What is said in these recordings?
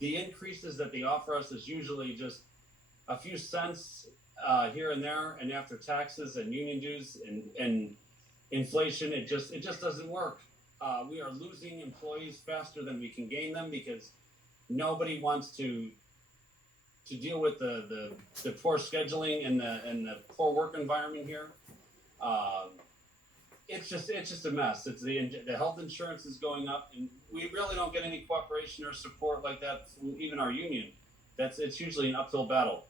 the increases that they offer us is usually just a few cents here and there, and after taxes and union dues and inflation, it just doesn't work. We are losing employees faster than we can gain them because nobody wants to deal with the poor scheduling and the poor work environment here. It's just a mess. It's the health insurance is going up, and we really don't get any cooperation or support like that from even our union. It's usually an uphill battle,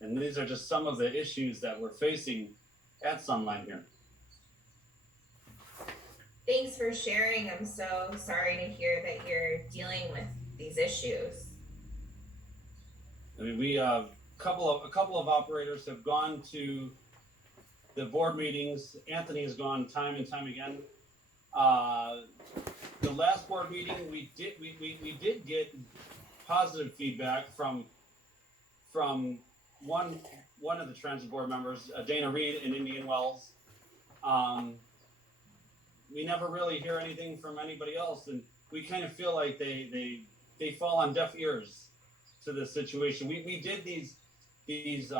and these are just some of the issues that we're facing at Sunline here. Thanks for sharing. I'm so sorry to hear that you're dealing with these issues. I mean, we a couple of operators have gone to the board meetings. Anthony has gone time and time again. The last board meeting, we did get positive feedback from one of the transit board members, Dana Reed in Indian Wells. We never really hear anything from anybody else, and we kind of feel like they fall on deaf ears to the situation. We did these surveys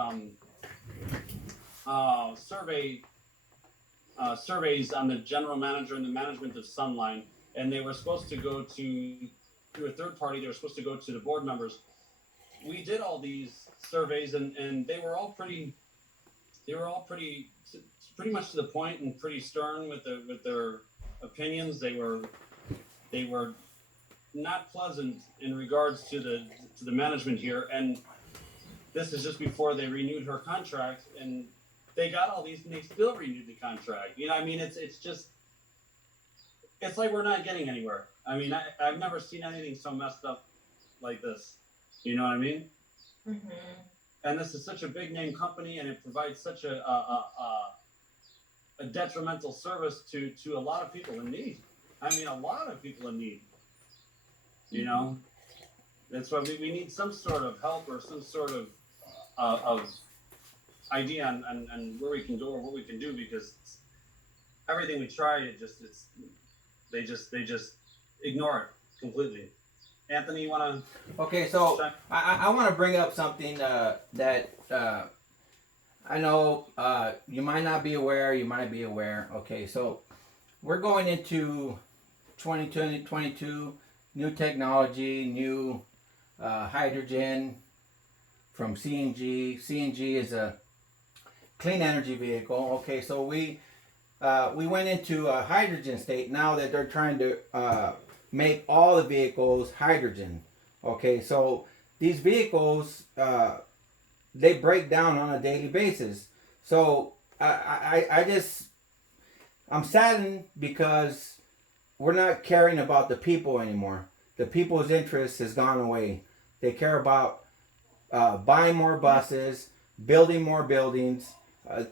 on the general manager and the management of Sunline, and they were supposed to go through a third party. They were supposed to go to the board members. We did all these surveys, and they were all pretty much to the point and pretty stern with their opinions. They were not pleasant in regards to the management here, and this is just before they renewed her contract, and they got all these and they still renewed the contract. You know, I mean, it's like we're not getting anywhere. I mean, I've never seen anything so messed up like this. You know what I mean? Mm-hmm. And this is such a big name company, and it provides such a detrimental service to a lot of people in need. I mean, a lot of people in need. You know, that's why we need some sort of help or some sort of idea on where we can go or what we can do, because everything we try, they just ignore it completely. Anthony, you want to? Okay, so I want to bring up something that I know you might not be aware, you might be aware. Okay, so we're going into 2022, new technology, new hydrogen from CNG. CNG is a clean energy vehicle. Okay, so we went into a hydrogen state now that they're trying to make all the vehicles hydrogen. Okay, so these vehicles they break down on a daily basis. So I'm saddened because we're not caring about the people anymore. The people's interest has gone away. They care about buying more buses, building more buildings,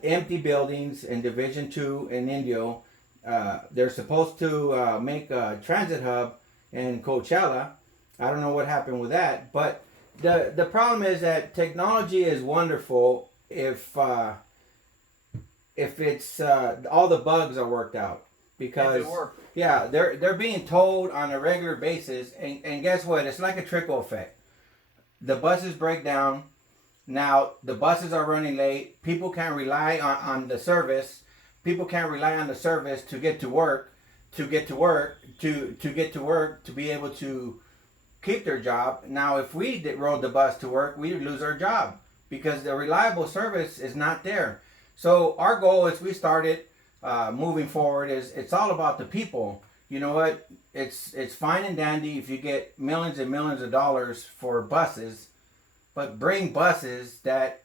empty buildings in Division 2 in Indio. They're supposed to make a transit hub in Coachella. I don't know what happened with that, but the problem is that technology is wonderful if it's all the bugs are worked out, because yeah, they're being told on a regular basis, and guess what? It's like a trickle effect. The buses break down. Now the buses are running late. People can't rely on the service. People can't rely on the service to get to work, to be able to keep their job. Now, if we rode the bus to work, we would lose our job because the reliable service is not there. So our goal, as we started moving forward, is it's all about the people. You know what? It's fine and dandy if you get millions and millions of dollars for buses, but bring buses that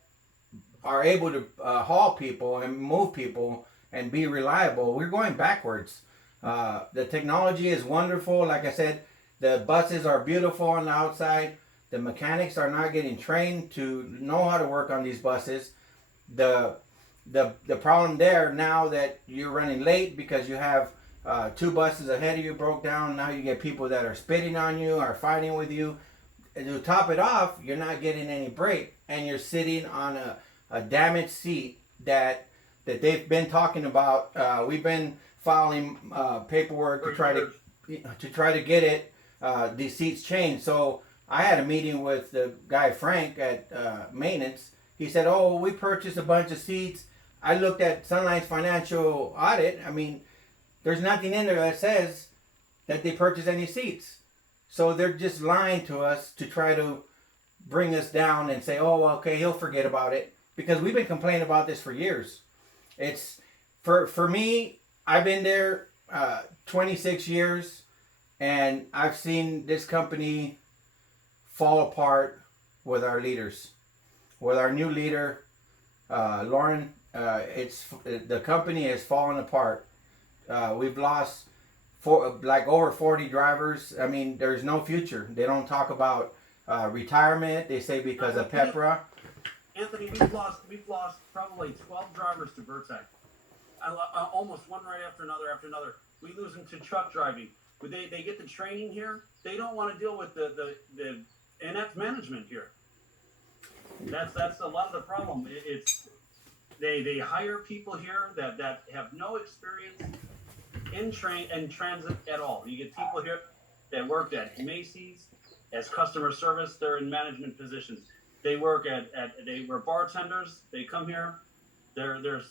are able to haul people and move people and be reliable. We're going backwards. The technology is wonderful. Like I said, the buses are beautiful on the outside. The mechanics are not getting trained to know how to work on these buses. The problem there, now that you're running late because you have two buses ahead of you broke down, now you get people that are spitting on you, are fighting with you. And to top it off, you're not getting any break, and you're sitting on a damaged seat that they've been talking about. We've been filing paperwork to try to get it these seats change. So I had a meeting with the guy Frank at maintenance. He said, "Oh, we purchased a bunch of seats." I looked at Sunline's financial audit. I mean, there's nothing in there that says that they purchased any seats. So they're just lying to us to try to bring us down and say, "Oh, okay, he'll forget about it," because we've been complaining about this for years. It's for me. I've been there 26 years, and I've seen this company fall apart with our leaders. With our new leader, Lauren, the company has fallen apart. We've lost over 40 drivers. I mean, there's no future. They don't talk about retirement. They say because of PEPRA. Anthony, we've lost probably 12 drivers to Vertex. Almost one right after another. We lose them to truck driving. They get the training here. They don't want to deal with the inept management here. That's a lot of the problem. They hire people here that have no experience in transit at all. You get people here that worked at Macy's as customer service. They're in management positions. They work they were bartenders. They come here. They're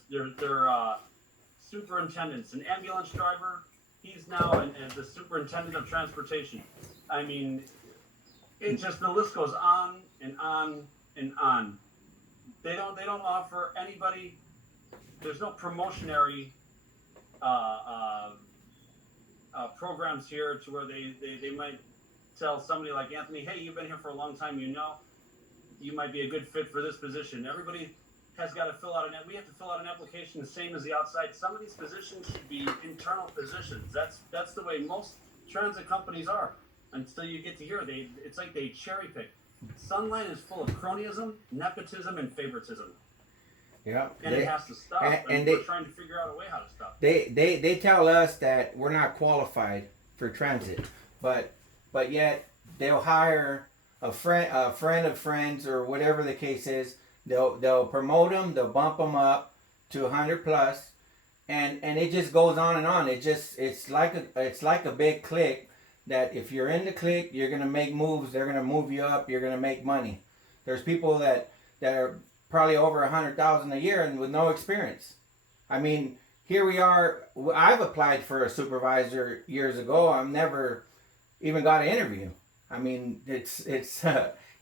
superintendents. An ambulance driver. He's now the superintendent of transportation. I mean, it just, the list goes on and on and on. They don't offer anybody. There's no promotionary programs here to where they might tell somebody like Anthony, "Hey, you've been here for a long time. You might be a good fit for this position." Everybody has got to fill out we have to fill out an application the same as the outside. Some of these positions should be internal positions. That's the way most transit companies are. Until you get to here, it's like they cherry pick. Sunline is full of cronyism, nepotism, and favoritism. Yeah, and it has to stop. And we're trying to figure out a way how to stop. They tell us that we're not qualified for transit, but yet they'll hire a friend of friends or whatever the case is. They'll promote them, they'll bump them up to 100 plus, and it just goes on and on. It's like a big clique. That if you're in the clique, you're gonna make moves. They're gonna move you up. You're gonna make money. There's people that are probably over 100,000 a year and with no experience. I mean, here we are. I've applied for a supervisor years ago. I've never even got an interview. I mean, it's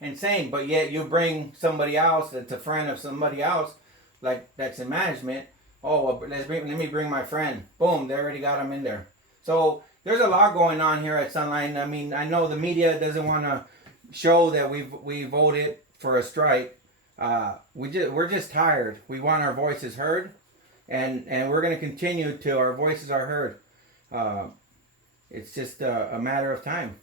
insane. But yet you bring somebody else that's a friend of somebody else, like that's in management. Oh, well, let me bring my friend. Boom, they already got him in there. So there's a lot going on here at Sunline. I mean, I know the media doesn't want to show that we voted for a strike. We're just tired. We want our voices heard, and we're going to continue till our voices are heard. It's just a matter of time.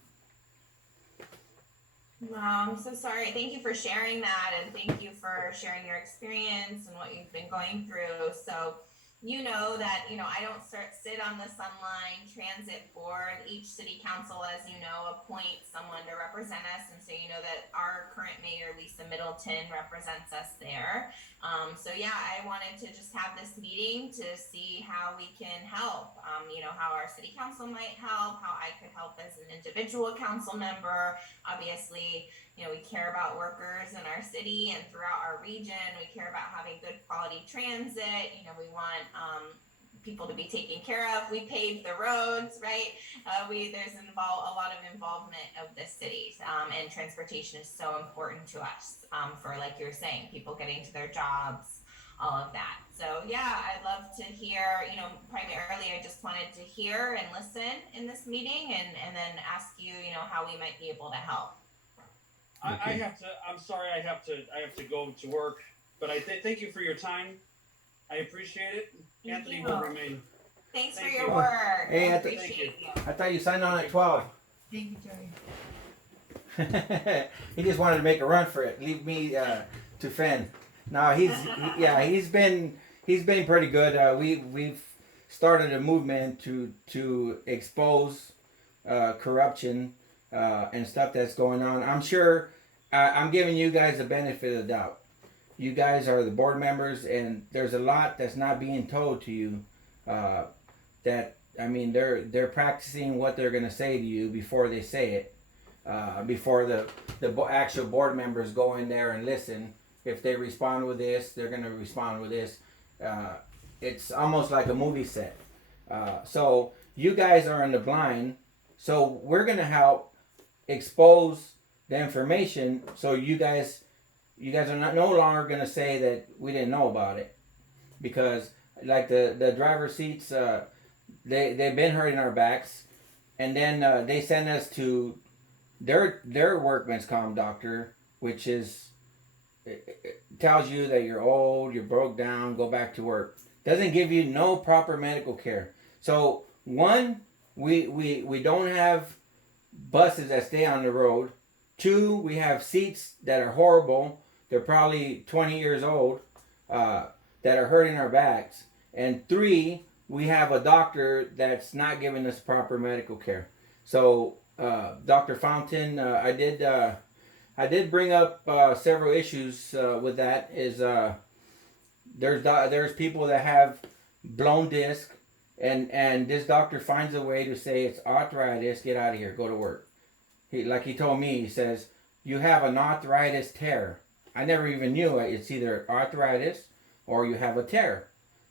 I'm so sorry. Thank you for sharing that, and thank you for sharing your experience and what you've been going through. So you know that, I don't sit on the Sunline Transit Board. Each city council, as you know, appoints someone to represent us. And so you know that our current mayor, Lisa Middleton, represents us there. So yeah, I wanted to just have this meeting to see how we can help, how our city council might help, how I could help as an individual council member. Obviously, we care about workers in our city and throughout our region. We care about having good quality transit. We want people to be taken care of. We pave the roads, right? There's a lot of involvement of the city, and transportation is so important to us, for, like you're saying, people getting to their jobs, all of that. So yeah, I'd love to hear, primarily I just wanted to hear and listen in this meeting and then ask you, how we might be able to help. Okay. I'm sorry, I have to go to work, but I thank you for your time. I appreciate it. Thank Anthony you. will remain. Thanks Thank for you. your work. Hey, I Thank appreciate you. I thought you signed on at 12. Thank you, Joey. He just wanted to make a run for it. Leave me to fend. No, he's been pretty good. We've started a movement to expose corruption and stuff that's going on. I'm sure I'm giving you guys the benefit of the doubt. You guys are the board members, and there's a lot that's not being told to you that I mean, they're practicing what they're gonna say to you before they say it, before the actual board members go in there and listen. If they respond with this, they're gonna respond with this. It's almost like a movie set. So you guys are in the blind. So we're gonna help expose the information. So you guys are no longer gonna say that we didn't know about it, because like the driver seats, they've been hurting our backs, and then they send us to their workman's comp doctor, which is it tells you that you're old, you're broke down, go back to work. Doesn't give you no proper medical care. So one, we don't have buses that stay on the road. Two, we have seats that are horrible. They're probably 20 years old, that are hurting our backs. And three, we have a doctor that's not giving us proper medical care. So, Dr. Fountain, I did bring up several issues with that. Is there's people that have blown disc, and this doctor finds a way to say it's arthritis. Get out of here. Go to work. He told me. He says you have an arthritis tear. I never even knew it's either arthritis or you have a tear.